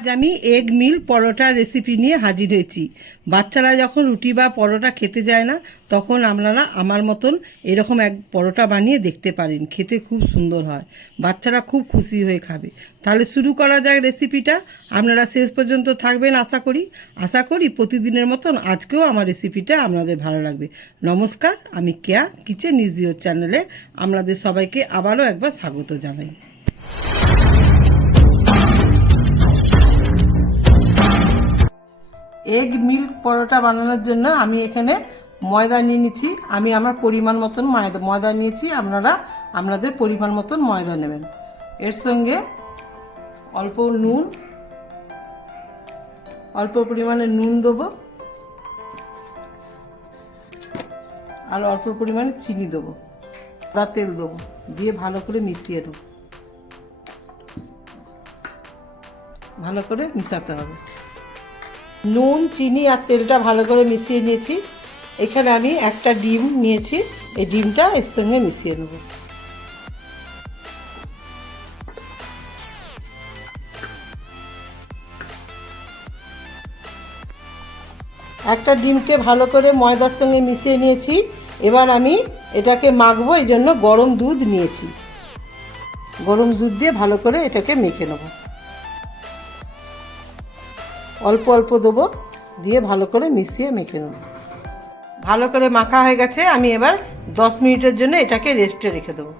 আজ আমি এগ মিল পরোটা রেসিপি নিয়ে হাজির হয়েছি। বাচ্চারা যখন রুটি বা পরোটা খেতে যায় না, তখন আপনারা আমার মতন এরকম এক পরোটা বানিয়ে দেখতে পারেন। খেতে খুব সুন্দর হয়, বাচ্চারা খুব খুশি হয়ে খাবে। তাহলে শুরু করা যাক রেসিপিটা। আপনারা শেষ পর্যন্ত থাকবেন আশা করি প্রতিদিনের মতন আজকেও আমার রেসিপিটা আপনাদের ভালো লাগবে। নমস্কার, আমি কেয়া কিচেন ইজ ইওর চ্যানেলে আপনাদের সবাইকে আবারও একবার স্বাগত জানাই। এগ মিল্ক পরোটা বানানোর জন্য আমি এখানে ময়দা নিয়ে নিচ্ছি। আমি আমার পরিমাণ মতন ময়দা নিয়েছি, আপনারা আপনাদের পরিমাণ মতন ময়দা নেবেন। এর সঙ্গে অল্প পরিমাণে নুন দেবো, আর অল্প পরিমাণে চিনি দেবো, সাদা তেল দেবো, দিয়ে ভালো করে মিশিয়ে দেবো। ভালো করে মিশাতে হবে। নুন, চিনি আর তেলটা ভালো করে মিশিয়ে নিয়েছি। এখানে আমি একটা ডিম নিয়েছি, এই ডিমটা এর সঙ্গে মিশিয়ে নেব। একটা ডিমকে ভালো করে ময়দার সঙ্গে মিশিয়ে নিয়েছি। এবার আমি এটাকে মাখবো, এই জন্য গরম দুধ নিয়েছি। গরম দুধ দিয়ে ভালো করে এটাকে মেখে নেব। অল্প অল্প দেবো, দিয়ে ভালো করে মিশিয়ে মেখে নেব। ভালো করে মাখা হয়ে গেছে। আমি এবার 10 মিনিটের জন্য এটাকে রেস্টে রেখে দেবো।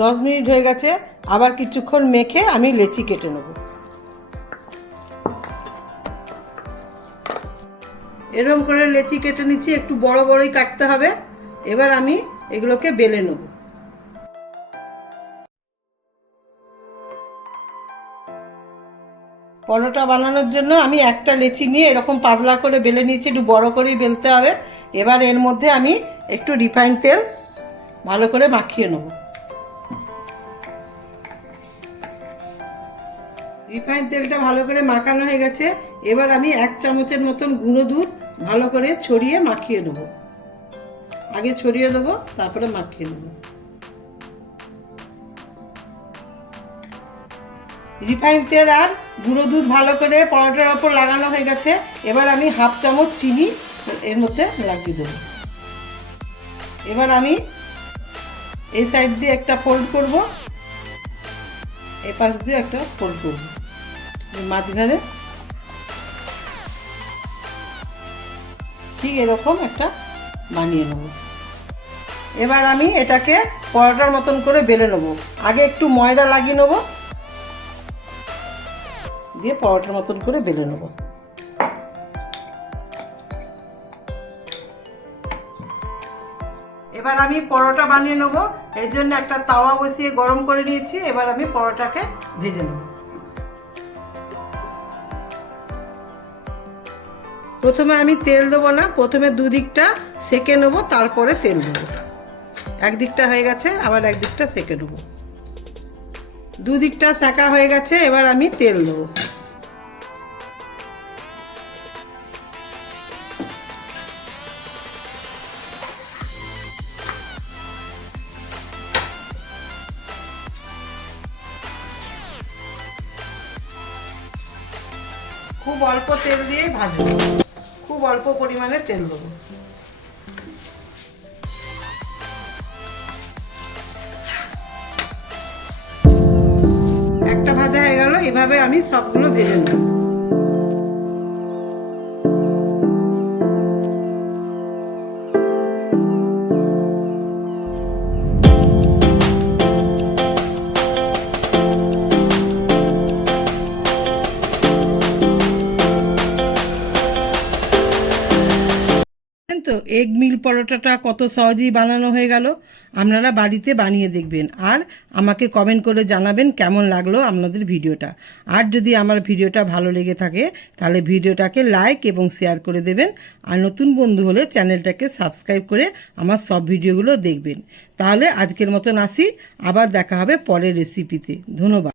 10 মিনিট হয়ে গেছে, আবার কিছুক্ষণ মেখে আমি লেচি কেটে নেব। এরকম করে লেচি কেটে নিচ্ছি, একটু বড় বড়ই কাটতে হবে। এবার আমি এগুলোকে বেলে নেব। পরোটা বানানোর জন্য আমি একটা লেচি নিয়ে এরকম পাতলা করে বেলে নিয়েছি, একটু বড় করেই বেলতে হবে। এবার এর মধ্যে আমি একটু রিফাইন তেল ভালো করে মাখিয়ে নেব। রিফাইন তেলটা ভালো করে মাখানো হয়ে গেছে। এবার আমি 1 চামচের মতন গুঁড়ো দুধ ভালো করে ছড়িয়ে মাখিয়ে নেব। আগে ছড়িয়ে দেবো, তারপরে মাখিয়ে নেব। রিফাইন তেল আর গুঁড়ো দুধ ভালো করে পরোটার ওপর লাগানো হয়ে গেছে। এবার আমি 1/2 চামচ চিনি এর মধ্যে লাগিয়ে দেবো। এবার আমি এই সাইড দিয়ে একটা ফোল্ড করব, এই পাশ দিয়ে একটা ফোল্ড করব, মাঝখানে ঠিক এরকম একটা বানিয়ে নেব। এবার আমি এটাকে পরোটার মতন করে বেলে নেব। আগে একটু ময়দা লাগিয়ে নেব, দিয়ে পরোটার মতন করে বেলে নেব। এবার আমি পরোটা বানিয়ে নেব। এর জন্য একটা তাওয়া বসিয়ে গরম করে নিয়েছি। এবার আমি পরোটাকে ভেজে নেব। প্রথমে আমি তেল দেবো না, প্রথমে দুদিকটা সেকে নেব, তারপরে তেল দেবো। একদিকটা হয়ে গেছে, আবার একদিকটা সেকে নেব। দুদিকটা সেকা হয়ে গেছে, এবার আমি তেল দেবো। খুব অল্প তেল দিয়েই ভাজবো, খুব অল্প পরিমাণে তেল দেবো। একটা ভাজা হয়ে গেল, এভাবে আমি সবগুলো ভেজে নেব। তো এগ মিল পরোটাটা কত সহজেই বানানো হয়ে গেল। আপনারা বাড়িতে বানিয়ে দেখবেন, আর আমাকে কমেন্ট করে জানাবেন কেমন লাগলো আপনাদের ভিডিওটা। আর যদি আমার ভিডিওটা ভালো লেগে থাকে তাহলে ভিডিওটাকে লাইক এবং শেয়ার করে দেবেন। আর নতুন বন্ধু হলে চ্যানেলটাকে সাবস্ক্রাইব করে আমার সব ভিডিওগুলো দেখবেন। তাহলে আজকের মতন আসি, আবার দেখা হবে পরের রেসিপিতে। ধন্যবাদ।